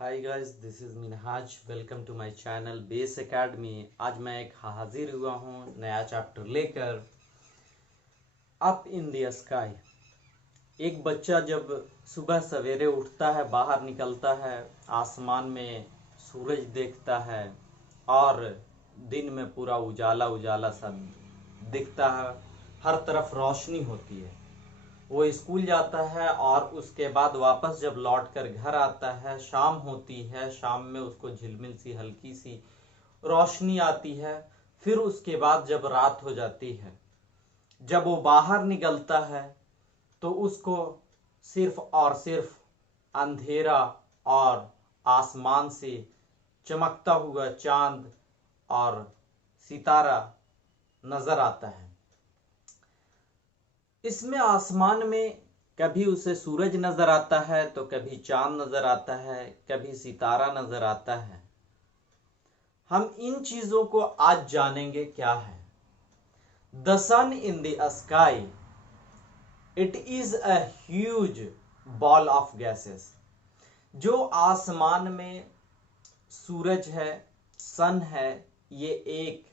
Hi guys, this is Minhaj. Welcome to my channel Base Academy. आज मैं एक हाजिर हुआ हूँ नया चैप्टर लेकर, अप इन द स्काई। एक बच्चा जब सुबह सवेरे उठता है, बाहर निकलता है, आसमान में सूरज देखता है और दिन में पूरा उजाला उजाला सा दिखता है, हर तरफ रोशनी होती है। वो स्कूल जाता है और उसके बाद वापस जब लौट कर घर आता है, शाम होती है। शाम में उसको झिलमिल सी हल्की सी रोशनी आती है। फिर उसके बाद जब रात हो जाती है, जब वो बाहर निकलता है तो उसको सिर्फ और सिर्फ अंधेरा और आसमान से चमकता हुआ चांद और सितारा नजर आता है। इसमें आसमान में कभी उसे सूरज नजर आता है तो कभी चांद नजर आता है, कभी सितारा नजर आता है। हम इन चीजों को आज जानेंगे क्या है। The sun in the sky, it is a huge ball of gases. जो आसमान में सूरज है, सन है, ये एक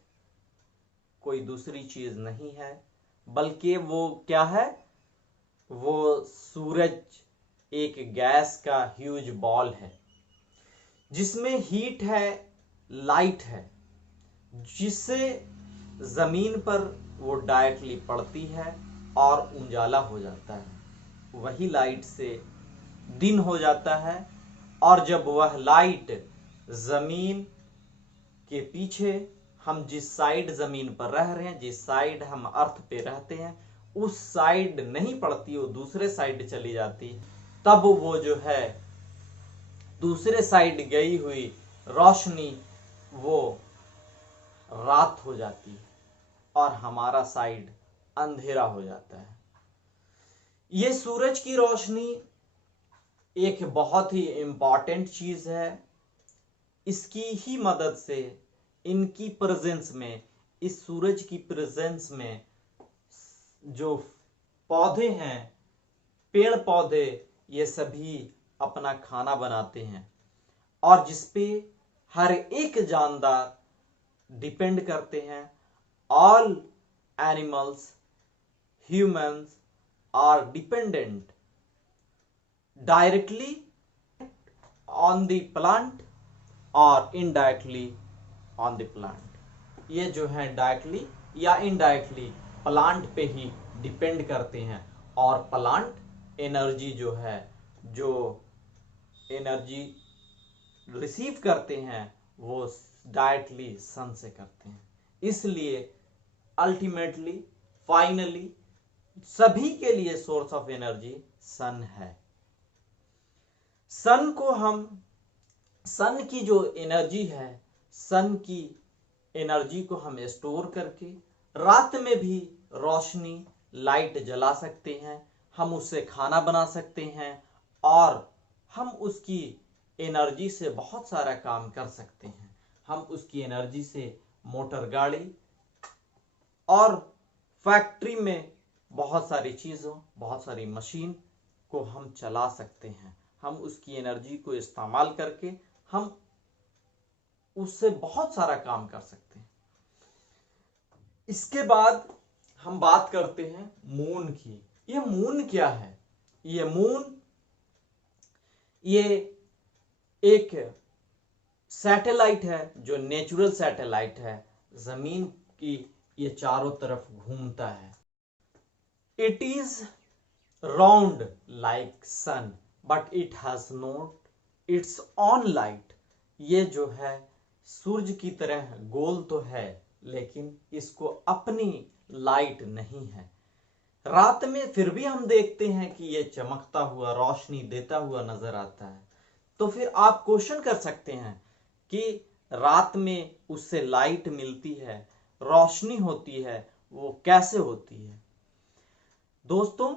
कोई दूसरी चीज नहीं है, बल्कि वो क्या है? वो सूरज एक गैस का ह्यूज बॉल है जिसमें हीट है, लाइट है, जिससे जमीन पर वो डायरेक्टली पड़ती है और उजाला हो जाता है। वही लाइट से दिन हो जाता है और जब वह लाइट जमीन के पीछे, हम जिस साइड जमीन पर रह रहे हैं, जिस साइड हम अर्थ पे रहते हैं, उस साइड नहीं पड़ती, वो दूसरे साइड चली जाती, तब वो जो है दूसरे साइड गई हुई रोशनी वो रात हो जाती है और हमारा साइड अंधेरा हो जाता है। ये सूरज की रोशनी एक बहुत ही इंपॉर्टेंट चीज है। इसकी ही मदद से, इनकी प्रेजेंस में, इस सूरज की प्रेजेंस में जो पौधे हैं, पेड़ पौधे, ये सभी अपना खाना बनाते हैं और जिसपे हर एक जानदार डिपेंड करते हैं। All animals, humans are dependent directly on the plant और इनडायरेक्टली ऑन द प्लांट। ये जो है डायरेक्टली या इनडायरेक्टली प्लांट पे ही डिपेंड करते हैं और प्लांट एनर्जी जो है, जो एनर्जी रिसीव करते हैं, वो डायरेक्टली सन से करते हैं। इसलिए अल्टीमेटली, फाइनली सभी के लिए सोर्स ऑफ एनर्जी सन है। सन की जो एनर्जी है, सन की एनर्जी को हम स्टोर करके रात में भी रोशनी, लाइट जला सकते हैं। हम उससे खाना बना सकते हैं और हम उसकी एनर्जी से बहुत सारा काम कर सकते हैं। हम उसकी एनर्जी से मोटर गाड़ी और फैक्ट्री में बहुत सारी चीज़ों, बहुत सारी मशीन को हम चला सकते हैं। हम उसकी एनर्जी को इस्तेमाल करके हम उससे बहुत सारा काम कर सकते हैं। इसके बाद हम बात करते हैं मून की। ये मून क्या है? ये मून ये एक सैटेलाइट है, जो नेचुरल सैटेलाइट है। जमीन की ये चारों तरफ घूमता है। It is round like sun but it has not its own light. ये जो है सूरज की तरह गोल तो है, लेकिन इसको अपनी लाइट नहीं है। रात में फिर भी हम देखते हैं कि ये चमकता हुआ, रोशनी देता हुआ नजर आता है। तो फिर आप क्वेश्चन कर सकते हैं कि रात में उससे लाइट मिलती है, रोशनी होती है, वो कैसे होती है? दोस्तों,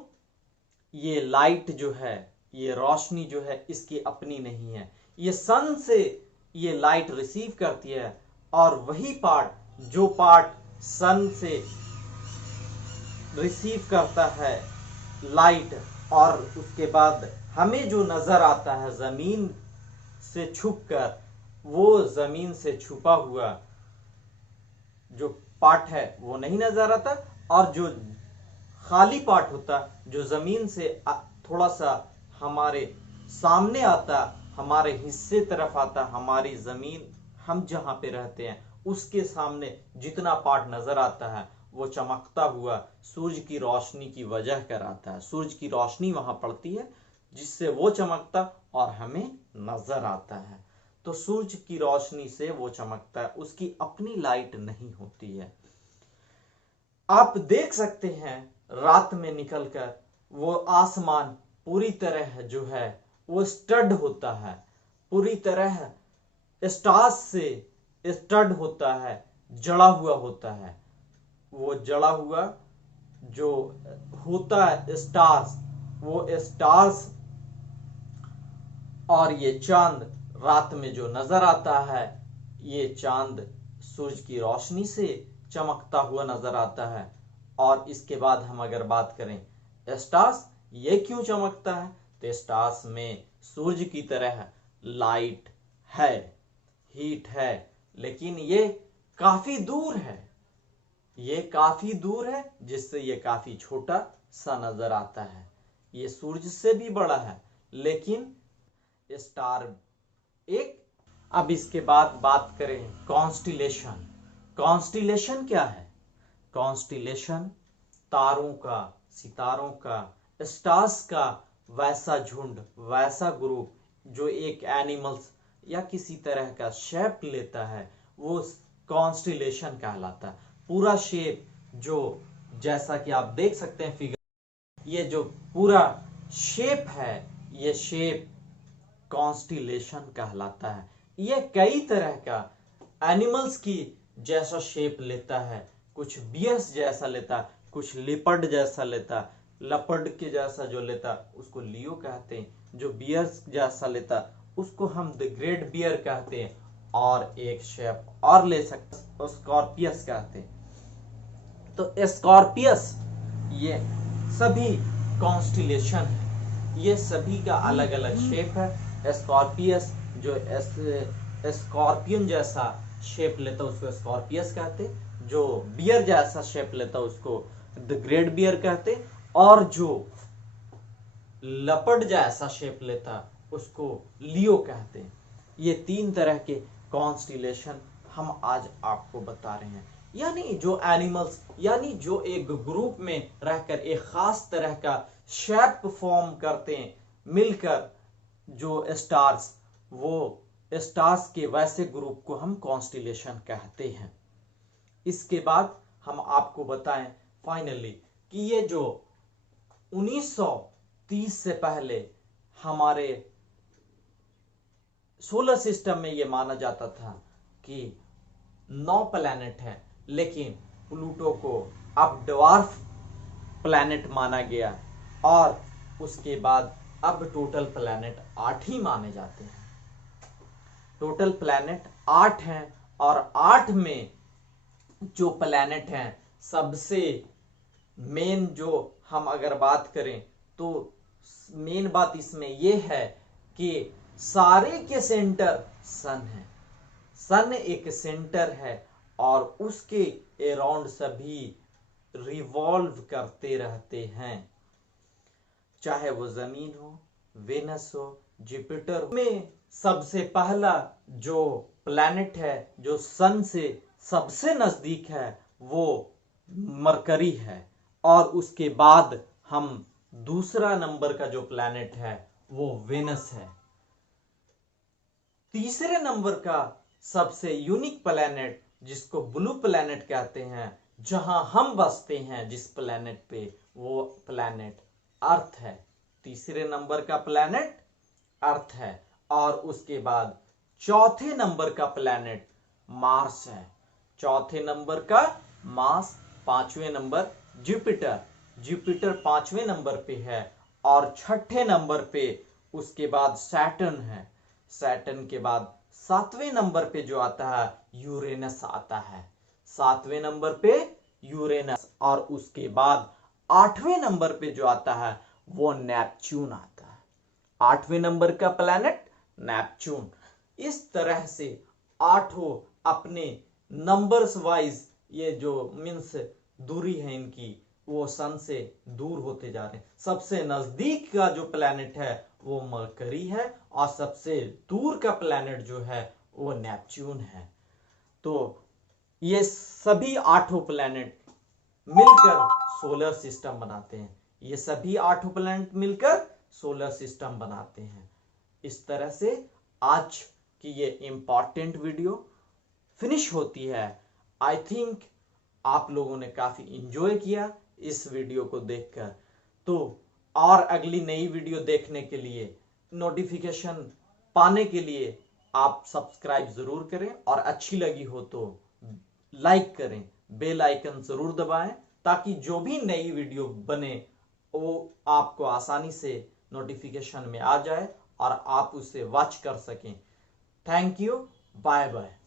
ये लाइट जो है, ये रोशनी जो है, इसकी अपनी नहीं है। ये सन से ये लाइट रिसीव करती है और वही पार्ट, जो पार्ट सन से रिसीव करता है लाइट, और उसके बाद हमें जो नजर आता है जमीन से छुपकर वो जमीन से छुपा हुआ जो पार्ट है वो नहीं नजर आता, और जो खाली पार्ट होता जो जमीन से थोड़ा सा हमारे सामने आता, हमारे हिस्से तरफ आता, हमारी जमीन हम जहां पे रहते हैं उसके सामने जितना पार्ट नजर आता है वो चमकता हुआ सूरज की रोशनी की वजह कराता है। सूरज की रोशनी वहां पड़ती है जिससे वो चमकता और हमें नजर आता है। तो सूरज की रोशनी से वो चमकता है, उसकी अपनी लाइट नहीं होती है। आप देख सकते हैं रात में निकलकर वो आसमान पूरी तरह जो है वो स्टड होता है, पूरी तरह स्टार्स से स्टड होता है, जड़ा हुआ होता है। वो जड़ा हुआ जो होता है स्टार्स, वो स्टार्स और ये चांद रात में जो नजर आता है, ये चांद सूरज की रोशनी से चमकता हुआ नजर आता है। और इसके बाद हम अगर बात करें स्टार्स, ये क्यों चमकता है, तो स्टार्स में सूरज की तरह लाइट है, हीट है, लेकिन ये काफी दूर है, ये काफी दूर है जिससे ये काफी छोटा सा नजर आता है। ये सूरज से भी बड़ा है लेकिन स्टार एक। अब इसके बाद बात करें कॉन्स्टिलेशन। कॉन्स्टिलेशन क्या है? कॉन्स्टिलेशन तारों का, सितारों का, स्टार्स का वैसा झुंड, वैसा ग्रुप जो एक एनिमल्स या किसी तरह का शेप लेता है, वो कॉन्स्टिलेशन कहलाता है। पूरा शेप जो, जैसा कि आप देख सकते हैं फिगर, ये जो पूरा शेप है, ये शेप कॉन्स्टिलेशन कहलाता है। ये कई तरह का एनिमल्स की जैसा शेप लेता है, कुछ बियर्स जैसा लेता है, कुछ लिपर्ड जैसा लेता है, लपर्ड के जैसा जो लेता उसको लियो कहते हैं, जो बियर्स जैसा लेता उसको हम द ग्रेट बियर कहते हैं, और एक शेप और ले सकते स्कॉर्पियस कहते हैं। तो स्कॉर्पियस ये सभी कॉन्स्टिलेशन है, ये सभी का अलग अलग शेप है। स्कॉर्पियस जो स्कॉर्पियन जैसा शेप लेता उसको स्कॉर्पियस कहते, जो बियर जैसा शेप लेता उसको द ग्रेट बियर कहते, और जो लपर्ड जैसा शेप लेता उसको लियो कहते हैं। ये तीन तरह के कॉन्स्टिलेशन हम आज आपको बता रहे हैं। यानी जो एनिमल्स, यानी जो एक ग्रुप में रहकर एक खास तरह का शेप फॉर्म करते हैं मिलकर, जो स्टार्स, वो स्टार्स के वैसे ग्रुप को हम कॉन्स्टिलेशन कहते हैं। इसके बाद हम आपको बताएं फाइनली कि ये जो 1930 से पहले हमारे सोलर सिस्टम में ये माना जाता था कि 9 प्लैनेट है, लेकिन प्लूटो को अब ड्वार्फ प्लैनेट माना गया, और उसके बाद अब टोटल प्लैनेट 8 ही माने जाते हैं। टोटल प्लैनेट 8 हैं, और 8 में जो प्लैनेट हैं, सबसे मेन जो हम अगर बात करें तो मेन बात इसमें यह है कि सारे के सेंटर सन है। सन एक सेंटर है और उसके अराउंड सभी रिवॉल्व करते रहते हैं, चाहे वो जमीन हो, वेनस हो, जुपिटर में सबसे पहला जो प्लैनेट है जो सन से सबसे नजदीक है वो मरकरी है, और उसके बाद हम दूसरा नंबर का जो प्लैनेट है वो वेनस है। तीसरे नंबर का सबसे यूनिक प्लैनेट जिसको ब्लू प्लैनेट कहते हैं, जहां हम बसते हैं जिस प्लैनेट पे, वो प्लैनेट अर्थ है। तीसरे नंबर का प्लैनेट अर्थ है, और उसके बाद चौथे नंबर का प्लैनेट मार्स है। चौथे नंबर का मार्स, पांचवें नंबर जुपिटर, जुपिटर पांचवें नंबर पे है, और छठे नंबर पे उसके बाद सैटर्न है। सैटर्न के बाद सातवें नंबर पे जो आता है यूरेनस आता है, सातवें नंबर पे यूरेनस, और उसके बाद आठवें नंबर पे जो आता है वो नेपच्यून आता है। आठवें नंबर का प्लैनेट नेपच्यून। इस तरह से आठों अपने नंबर्स वाइज ये जो मीन्स दूरी है इनकी वो सन से दूर होते जा रहे हैं। सबसे नजदीक का जो प्लैनेट है वो मरकरी है और सबसे दूर का प्लैनेट जो है वो नेपच्यून है। तो ये सभी आठों प्लैनेट मिलकर सोलर सिस्टम बनाते हैं। ये सभी आठों प्लैनेट मिलकर सोलर सिस्टम बनाते हैं। इस तरह से आज की ये इंपॉर्टेंट वीडियो फिनिश होती है। आई थिंक आप लोगों ने काफी इंजॉय किया इस वीडियो को देखकर। तो और अगली नई वीडियो देखने के लिए, नोटिफिकेशन पाने के लिए आप सब्सक्राइब जरूर करें और अच्छी लगी हो तो लाइक करें, बेल आइकन जरूर दबाएं ताकि जो भी नई वीडियो बने वो आपको आसानी से नोटिफिकेशन में आ जाए और आप उसे वॉच कर सकें। Thank you, bye bye.